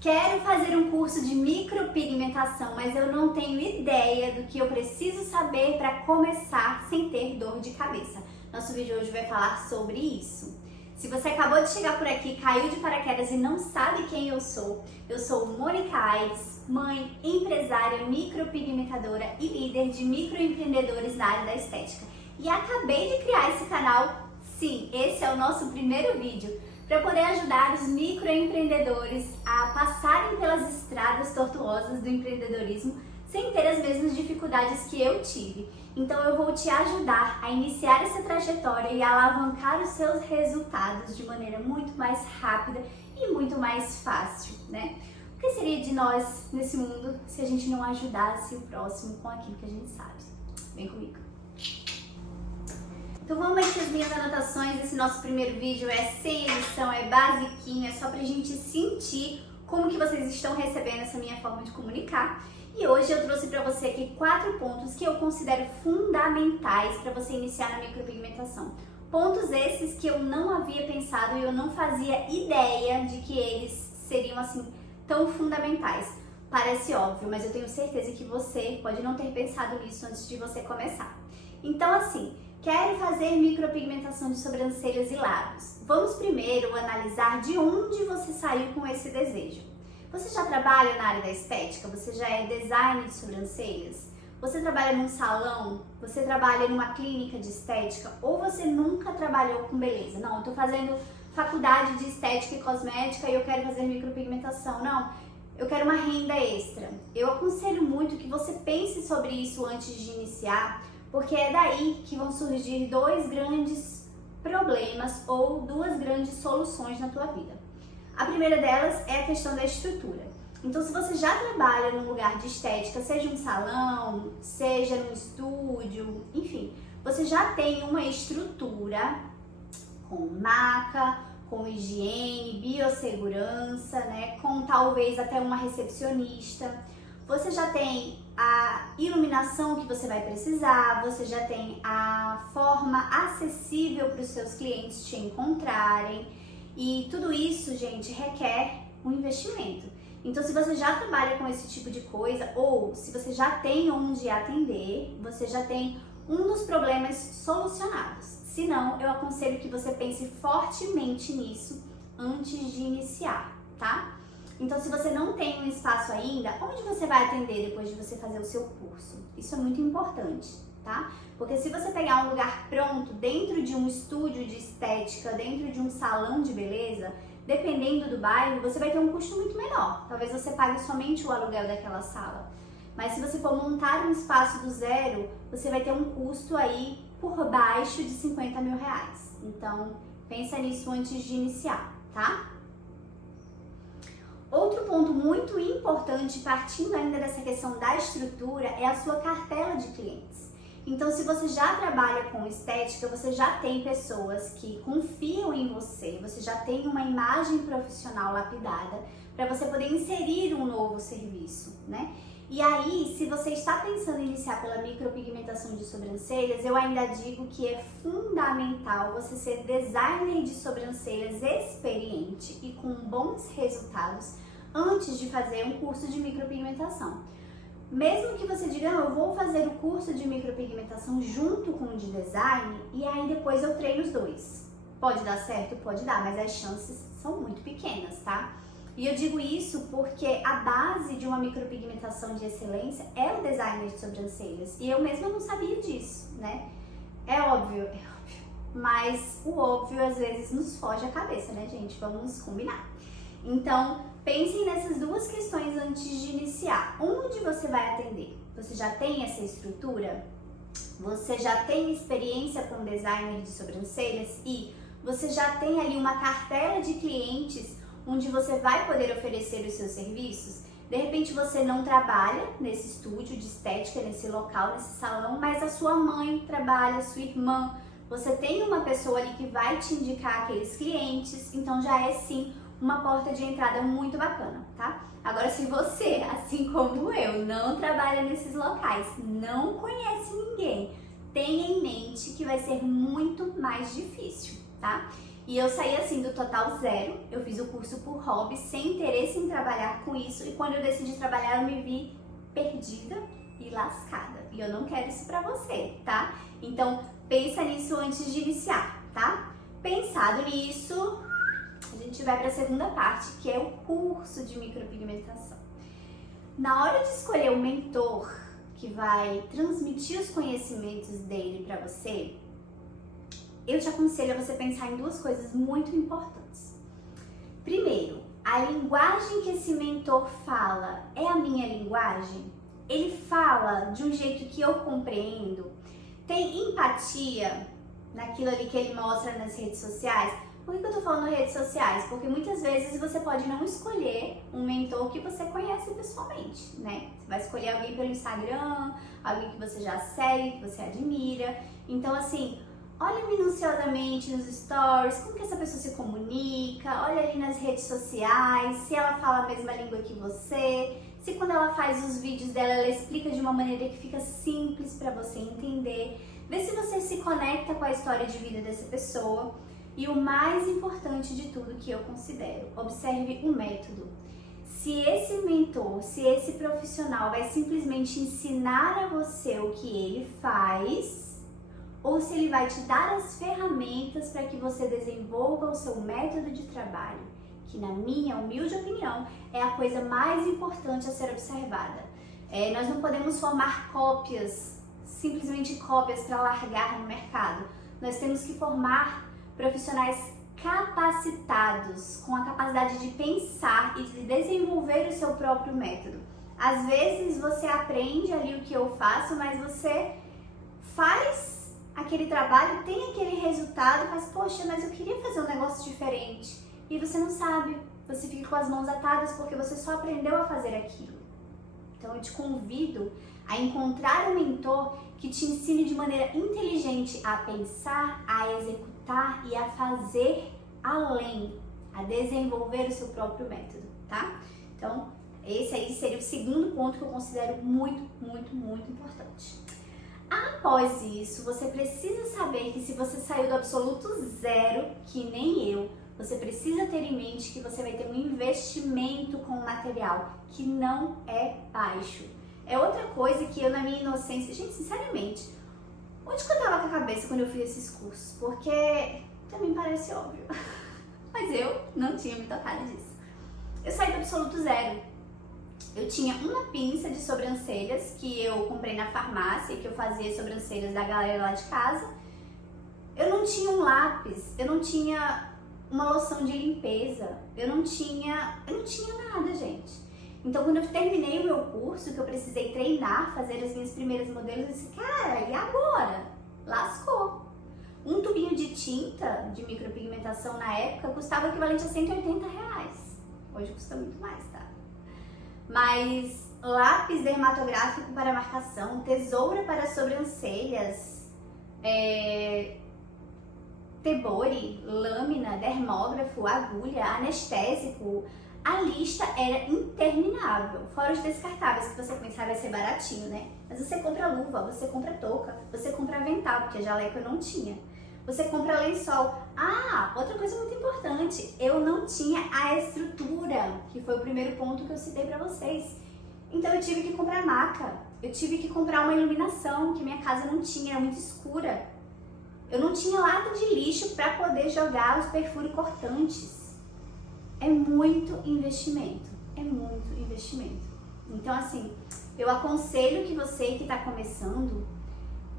Quero fazer um curso de micropigmentação, mas eu não tenho ideia do que eu preciso saber para começar sem ter dor de cabeça. Nosso vídeo hoje vai falar sobre isso. Se você acabou de chegar por aqui, caiu de paraquedas e não sabe quem eu sou Mônica Aires, mãe, empresária, micropigmentadora e líder de microempreendedores na área da estética. E acabei de criar esse canal, sim, esse é o nosso primeiro vídeo, para poder ajudar os microempreendedores a passarem pelas estradas tortuosas do empreendedorismo sem ter as mesmas dificuldades que eu tive. Então eu vou te ajudar a iniciar essa trajetória e alavancar os seus resultados de maneira muito mais rápida e muito mais fácil, né? O que seria de nós nesse mundo se a gente não ajudasse o próximo com aquilo que a gente sabe? Vem comigo! Então vamos aqui as minhas anotações. Esse nosso primeiro vídeo é sem edição, é basiquinho, é só pra gente sentir como que vocês estão recebendo essa minha forma de comunicar. E hoje eu trouxe pra você aqui 4 pontos que eu considero fundamentais para você iniciar na micropigmentação. Pontos esses que eu não havia pensado e eu não fazia ideia de que eles seriam assim tão fundamentais. Parece óbvio, mas eu tenho certeza que você pode não ter pensado nisso antes de você começar. Então assim, quero fazer micropigmentação de sobrancelhas e lábios. Vamos primeiro analisar de onde você saiu com esse desejo. Você já trabalha na área da estética? Você já é designer de sobrancelhas? Você trabalha num salão? Você trabalha numa clínica de estética? Ou você nunca trabalhou com beleza? Não, eu tô fazendo faculdade de estética e cosmética e eu quero fazer micropigmentação. Não, eu quero uma renda extra. Eu aconselho muito que você pense sobre isso antes de iniciar, porque é daí que vão surgir 2 grandes problemas ou 2 grandes soluções na tua vida. A primeira delas é a questão da estrutura. Então, se você já trabalha num lugar de estética, seja um salão, seja num estúdio, enfim, você já tem uma estrutura com maca, com higiene, biossegurança, né, com talvez até uma recepcionista. Você já tem a iluminação que você vai precisar, você já tem a forma acessível para os seus clientes te encontrarem. E tudo isso, gente, requer um investimento. Então, se você já trabalha com esse tipo de coisa, ou se você já tem onde atender, você já tem um dos problemas solucionados. Se não, eu aconselho que você pense fortemente nisso antes de iniciar, tá? Então, se você não tem um espaço ainda, onde você vai atender depois de você fazer o seu curso? Isso é muito importante, tá? Porque se você pegar um lugar pronto dentro de um estúdio de estética, dentro de um salão de beleza, dependendo do bairro, você vai ter um custo muito menor. Talvez você pague somente o aluguel daquela sala. Mas se você for montar um espaço do zero, você vai ter um custo aí por baixo de 50 mil reais. Então, pensa nisso antes de iniciar, tá? Outro ponto muito importante, partindo ainda dessa questão da estrutura, é a sua cartela de clientes. Então, se você já trabalha com estética, você já tem pessoas que confiam em você, você já tem uma imagem profissional lapidada para você poder inserir um novo serviço, né? E aí, se você está pensando em iniciar pela micropigmentação de sobrancelhas, eu ainda digo que é fundamental você ser designer de sobrancelhas experiente e com bons resultados antes de fazer um curso de micropigmentação. Mesmo que você diga, eu vou fazer o curso de micropigmentação junto com o de design e aí depois eu treino os 2. Pode dar certo? Pode dar, mas as chances são muito pequenas, tá? E eu digo isso porque a base de uma micropigmentação de excelência é o designer de sobrancelhas. E eu mesma não sabia disso, né? É óbvio, mas o óbvio às vezes nos foge a cabeça, né, gente? Vamos combinar. Então, pensem nessas 2 questões antes de iniciar. Onde você vai atender? Você já tem essa estrutura? Você já tem experiência com designer de sobrancelhas? E você já tem ali uma cartela de clientes onde você vai poder oferecer os seus serviços? De repente você não trabalha nesse estúdio de estética, nesse local, nesse salão, mas a sua mãe trabalha, a sua irmã. Você tem uma pessoa ali que vai te indicar aqueles clientes, então já é sim uma porta de entrada muito bacana, tá? Agora, se você, assim como eu, não trabalha nesses locais, não conhece ninguém, tenha em mente que vai ser muito mais difícil, tá? E eu saí assim do total zero, eu fiz o curso por hobby, sem interesse em trabalhar com isso, e quando eu decidi trabalhar eu me vi perdida e lascada. E eu não quero isso pra você, tá? Então pensa nisso antes de iniciar, tá? Pensado nisso, a gente vai pra segunda parte, que é o curso de micropigmentação. Na hora de escolher o mentor que vai transmitir os conhecimentos dele pra você, eu te aconselho a você pensar em duas coisas muito importantes. Primeiro, a linguagem que esse mentor fala é a minha linguagem? Ele fala de um jeito que eu compreendo? Tem empatia naquilo ali que ele mostra nas redes sociais? Por que eu tô falando redes sociais? Porque muitas vezes você pode não escolher um mentor que você conhece pessoalmente, né? Você vai escolher alguém pelo Instagram, alguém que você já segue, que você admira. Então, assim, olha minuciosamente nos stories, como que essa pessoa se comunica, olha ali nas redes sociais, se ela fala a mesma língua que você, se quando ela faz os vídeos dela, ela explica de uma maneira que fica simples para você entender. Vê se você se conecta com a história de vida dessa pessoa. E o mais importante de tudo que eu considero, observe o método. Se esse mentor, se esse profissional vai simplesmente ensinar a você o que ele faz, ou se ele vai te dar as ferramentas para que você desenvolva o seu método de trabalho, que na minha humilde opinião é a coisa mais importante a ser observada. Nós não podemos formar cópias, simplesmente cópias para largar no mercado. Nós temos que formar profissionais capacitados, com a capacidade de pensar e de desenvolver o seu próprio método. Às vezes você aprende ali o que eu faço, mas você faz aquele trabalho, tem aquele resultado, mas poxa, mas eu queria fazer um negócio diferente. E você não sabe, você fica com as mãos atadas porque você só aprendeu a fazer aquilo. Então eu te convido a encontrar um mentor que te ensine de maneira inteligente a pensar, a executar e a fazer além, a desenvolver o seu próprio método, tá? Então, esse aí seria o segundo ponto que eu considero muito, muito, muito importante. Após isso, você precisa saber que se você saiu do absoluto zero, que nem eu, você precisa ter em mente que você vai ter um investimento com o material, que não é baixo. É outra coisa que eu, na minha inocência, gente, sinceramente, onde que eu tava com a cabeça quando eu fiz esses cursos? Porque também parece óbvio, mas eu não tinha me tocado disso. Eu saí do absoluto zero. Eu tinha uma pinça de sobrancelhas que eu comprei na farmácia, que eu fazia sobrancelhas da galera lá de casa. Eu não tinha um lápis, eu não tinha uma loção de limpeza, eu não tinha nada, gente. Então, quando eu terminei o meu curso, que eu precisei treinar, fazer as minhas primeiras modelos, eu disse, cara, e agora? Lascou. Um tubinho de tinta de micropigmentação na época custava o equivalente a R$180. Hoje custa muito mais, tá? Mas lápis dermatográfico para marcação, tesoura para sobrancelhas, tebori, lâmina, dermógrafo, agulha, anestésico, a lista era interminável. Fora os descartáveis, que você pensava vai ser baratinho, né? Mas você compra luva, você compra touca, você compra avental, porque jaleco eu não tinha. Você compra lençol. Ah, outra coisa muito importante, eu não tinha a estrutura, que foi o primeiro ponto que eu citei pra vocês. Então eu tive que comprar maca, eu tive que comprar uma iluminação, que minha casa não tinha, era muito escura. Eu não tinha lata de lixo para poder jogar os perfures cortantes. É muito investimento, é muito investimento. Então assim, eu aconselho que você que está começando,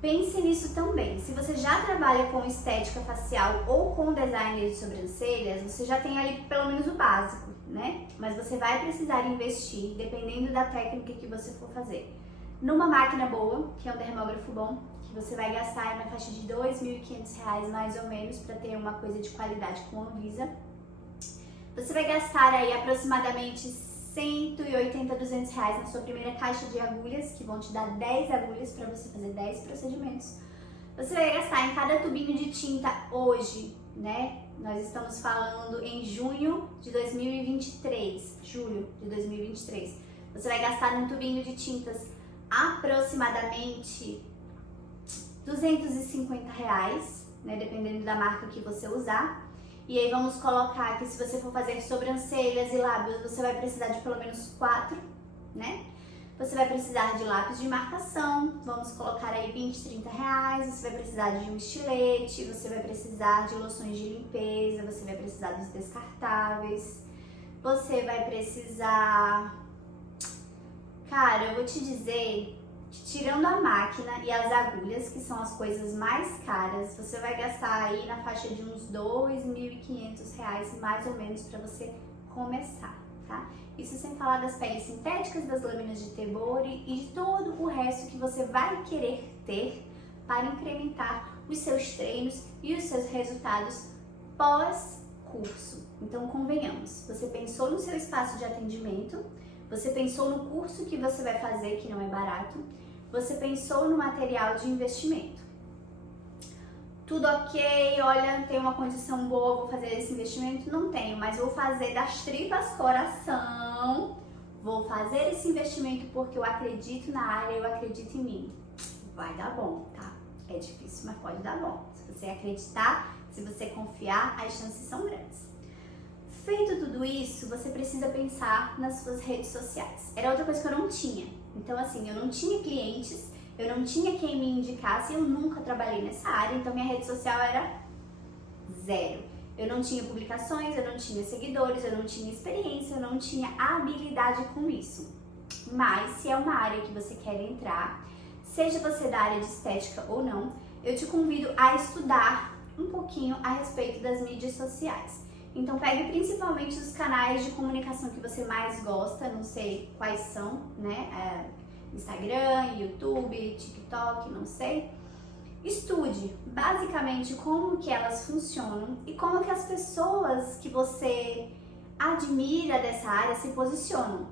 pense nisso também. Se você já trabalha com estética facial ou com design de sobrancelhas, você já tem ali pelo menos o básico, né? Mas você vai precisar investir, dependendo da técnica que você for fazer, numa máquina boa, que é um dermógrafo bom, que você vai gastar na faixa de R$2.500 mais ou menos para ter uma coisa de qualidade com a Anvisa. Você vai gastar aí aproximadamente R$180 a R$200 na sua primeira caixa de agulhas, que vão te dar 10 agulhas para você fazer 10 procedimentos. Você vai gastar em cada tubinho de tinta hoje, né? Nós estamos falando em junho de 2023, julho de 2023. Você vai gastar num tubinho de tintas aproximadamente R$250, né? Dependendo da marca que você usar. E aí vamos colocar que se você for fazer sobrancelhas e lábios, você vai precisar de pelo menos 4, né? Você vai precisar de lápis de marcação, vamos colocar aí 20, 30 reais. Você vai precisar de um estilete, você vai precisar de loções de limpeza, você vai precisar dos descartáveis. Você vai precisar... Cara, eu vou te dizer, tirando a máquina e as agulhas, que são as coisas mais caras, você vai gastar aí na faixa de uns R$2.500 mais ou menos para você começar, tá? Isso sem falar das peles sintéticas, das lâminas de tebore e de todo o resto que você vai querer ter para incrementar os seus treinos e os seus resultados pós-curso. Então, convenhamos, você pensou no seu espaço de atendimento, você pensou no curso que você vai fazer, que não é barato, você pensou no material de investimento. Tudo ok, olha, tenho uma condição boa, vou fazer esse investimento? Não tenho, mas vou fazer das tripas coração, vou fazer esse investimento porque eu acredito na área, eu acredito em mim. Vai dar bom, tá? É difícil, mas pode dar bom. Se você acreditar, se você confiar, as chances são grandes. Feito tudo isso, você precisa pensar nas suas redes sociais. Era outra coisa que eu não tinha. Então, assim, eu não tinha clientes, eu não tinha quem me indicasse, eu nunca trabalhei nessa área, então minha rede social era 0. Eu não tinha publicações, eu não tinha seguidores, eu não tinha experiência, eu não tinha habilidade com isso. Mas, se é uma área que você quer entrar, seja você da área de estética ou não, eu te convido a estudar um pouquinho a respeito das mídias sociais. Então pegue principalmente os canais de comunicação que você mais gosta, não sei quais são, né? Instagram, YouTube, TikTok, não sei. Estude basicamente como que elas funcionam e como que as pessoas que você admira dessa área se posicionam,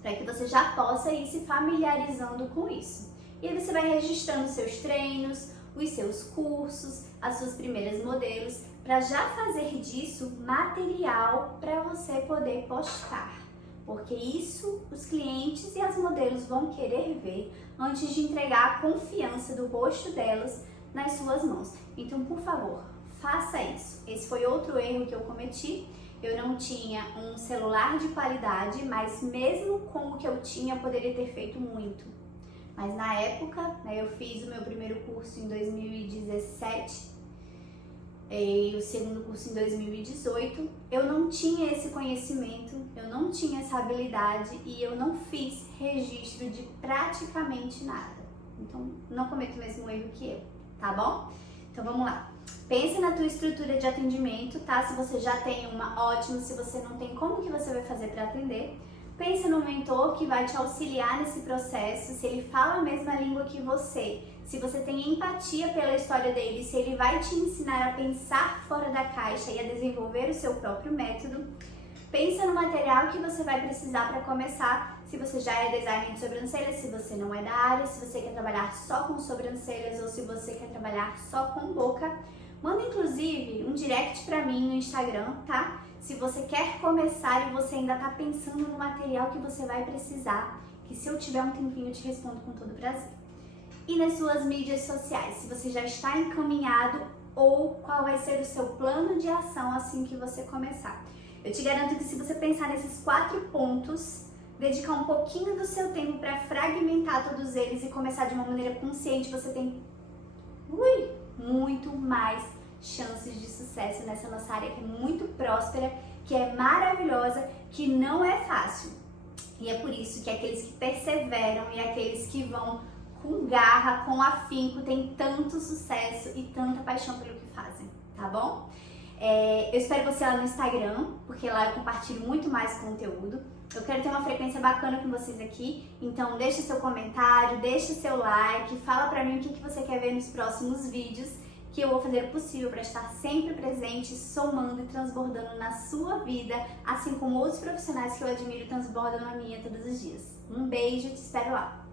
para que você já possa ir se familiarizando com isso. E aí você vai registrando seus treinos, os seus cursos, as suas primeiras modelos, para já fazer disso material para você poder postar. Porque isso os clientes e as modelos vão querer ver antes de entregar a confiança do rosto delas nas suas mãos. Então, por favor, faça isso. Esse foi outro erro que eu cometi. Eu não tinha um celular de qualidade, mas mesmo com o que eu tinha, eu poderia ter feito muito. Mas na época, né, eu fiz o meu primeiro curso em 2017 e o segundo curso em 2018, eu não tinha esse conhecimento, eu não tinha essa habilidade e eu não fiz registro de praticamente nada. Então, não cometa o mesmo erro que eu, tá bom? Então, vamos lá. Pense na tua estrutura de atendimento, tá? Se você já tem uma, ótimo. Se você não tem, como que você vai fazer para atender? Pense no mentor que vai te auxiliar nesse processo, se ele fala a mesma língua que você, se você tem empatia pela história dele, se ele vai te ensinar a pensar fora da caixa e a desenvolver o seu próprio método. Pensa no material que você vai precisar para começar, se você já é designer de sobrancelhas, se você não é da área, se você quer trabalhar só com sobrancelhas ou se você quer trabalhar só com boca. Manda inclusive um direct para mim no Instagram, tá? Se você quer começar e você ainda está pensando no material que você vai precisar, que se eu tiver um tempinho eu te respondo com todo prazer. E nas suas mídias sociais, se você já está encaminhado ou qual vai ser o seu plano de ação assim que você começar. Eu te garanto que se você pensar nesses 4 pontos, dedicar um pouquinho do seu tempo para fragmentar todos eles e começar de uma maneira consciente, você tem muito mais chances de sucesso nessa nossa área que é muito próspera, que é maravilhosa, que não é fácil. E é por isso que aqueles que perseveram e aqueles que vão com garra, com afinco, têm tanto sucesso e tanta paixão pelo que fazem, tá bom? Eu espero você lá no Instagram, porque lá eu compartilho muito mais conteúdo. Eu quero ter uma frequência bacana com vocês aqui, então deixa seu comentário, deixa seu like, fala pra mim o que você quer ver nos próximos vídeos, que eu vou fazer o possível para estar sempre presente, somando e transbordando na sua vida, assim como outros profissionais que eu admiro transbordam na minha todos os dias. Um beijo, te espero lá!